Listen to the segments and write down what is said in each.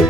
Hi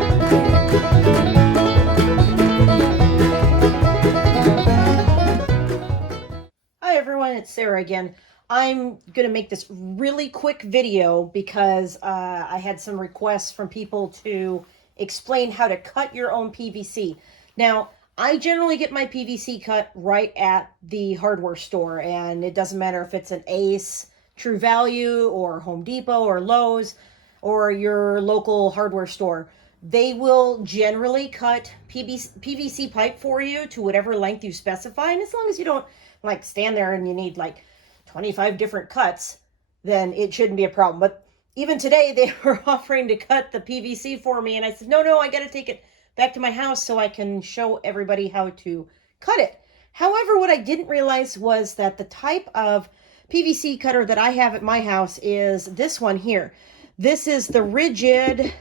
everyone, it's Sarah again. I'm going to make this really quick video because I had some requests from people to explain how to cut your own PVC. Now, I generally get my PVC cut right at the hardware store, and it doesn't matter if it's an Ace, True Value, or Home Depot, or Lowe's, or your local hardware store. They will generally cut PVC pipe for you to whatever length you specify, and as long as you don't like stand there and you need like 25 different cuts, then it shouldn't be a problem. But even today they were offering to cut the PVC for me, and I said, no, I got to take it back to my house so I can show everybody how to cut it. However, what I didn't realize was that the type of PVC cutter that I have at my house is this one here. This is the rigid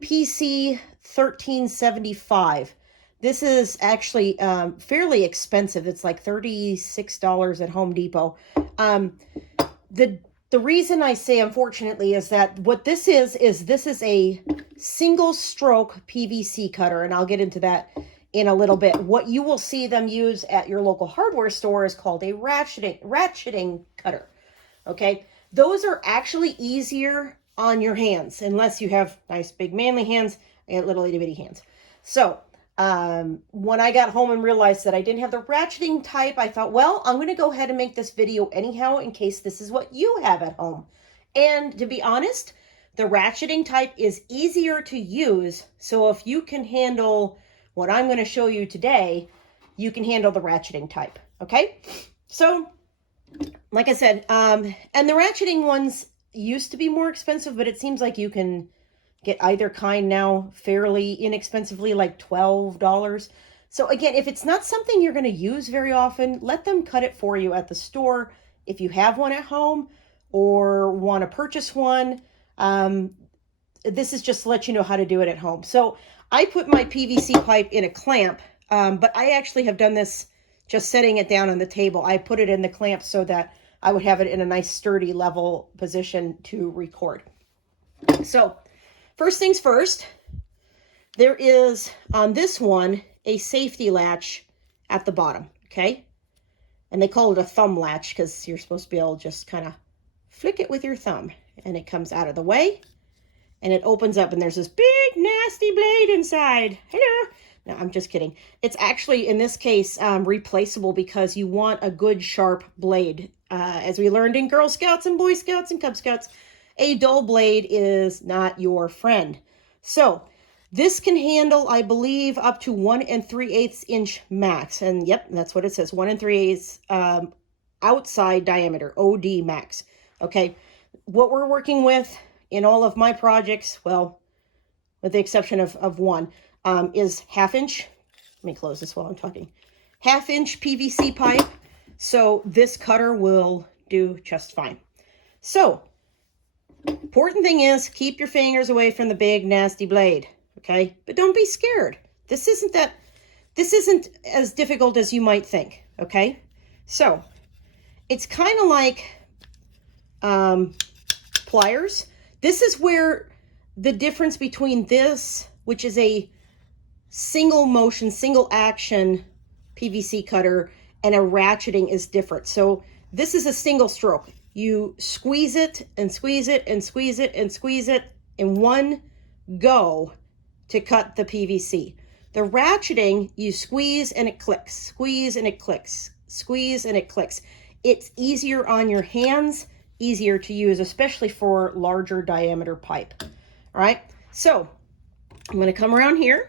PC 1375. This is actually fairly expensive. It's like $36 at Home Depot. The reason I say unfortunately is that what this is this is a single stroke PVC cutter, and I'll get into that in a little bit. What you will see them use at your local hardware store is called a ratcheting cutter. Okay, those are actually easier on your hands unless you have nice big manly hands and little itty bitty hands. So when I got home and realized that I didn't have the ratcheting type, I thought, well, I'm going to go ahead and make this video anyhow in case this is what you have at home. And to be honest, the ratcheting type is easier to use. So if you can handle what I'm going to show you today, you can handle the ratcheting type. Okay. So like I said, and the ratcheting ones used to be more expensive, but it seems like you can get either kind now fairly inexpensively, like $12. So again, if it's not something you're going to use very often, let them cut it for you at the store. If you have one at home or want to purchase one, this is just to let you know how to do it at home. So I put my PVC pipe in a clamp, but I actually have done this just setting it down on the table. I put it in the clamp so that I would have it in a nice sturdy level position to record. So first things first, there is on this one a safety latch at the bottom, okay? And they call it a thumb latch because you're supposed to be able to just kind of flick it with your thumb and it comes out of the way and it opens up and there's this big nasty blade inside. Hello. No, I'm just kidding. It's actually, in this case, replaceable because you want a good sharp blade. As we learned in Girl Scouts and Boy Scouts and Cub Scouts, a dull blade is not your friend. So this can handle, I believe, up to 1 3/8 inch max. And yep, that's what it says, 1 3/8 outside diameter, OD max. Okay, what we're working with in all of my projects, well, with the exception of one, is 1/2 inch. Let me close this while I'm talking. 1/2 inch PVC pipe. So this cutter will do just fine. So important thing is keep your fingers away from the big nasty blade, okay? But don't be scared. This isn't as difficult as you might think, okay? So it's kind of like pliers. This is where the difference between this, which is a single motion, single action PVC cutter, and a ratcheting is different. So this is a single stroke. You squeeze it and squeeze it and squeeze it and squeeze it in one go to cut the PVC. The ratcheting, you squeeze and it clicks, squeeze and it clicks, squeeze and it clicks. It's easier on your hands, easier to use, especially for larger diameter pipe. All right, so I'm going to come around here.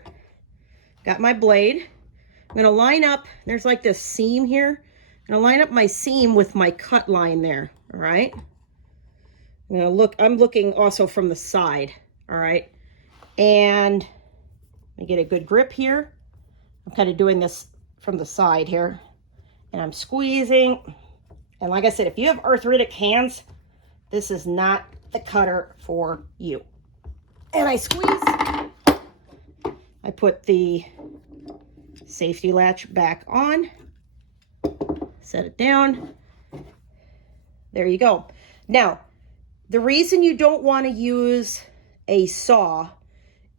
Got my blade. I'm going to line up, there's like this seam here. I'm going to line up my seam with my cut line there, all right? I'm looking also from the side, all right? And let me get a good grip here. I'm kind of doing this from the side here. And I'm squeezing. And like I said, if you have arthritic hands, this is not the cutter for you. And I squeeze. I put the safety latch back on, set it down. There you go. Now, the reason you don't want to use a saw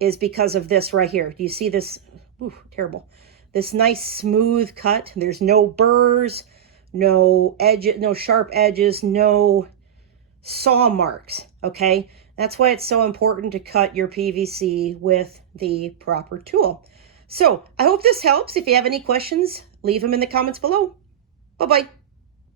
is because of this right here. Do you see this? Ooh, terrible. This nice smooth cut. There's no burrs, no edge, no sharp edges, no saw marks, okay? That's why it's so important to cut your PVC with the proper tool. So I hope this helps. If you have any questions, leave them in the comments below. Bye-bye.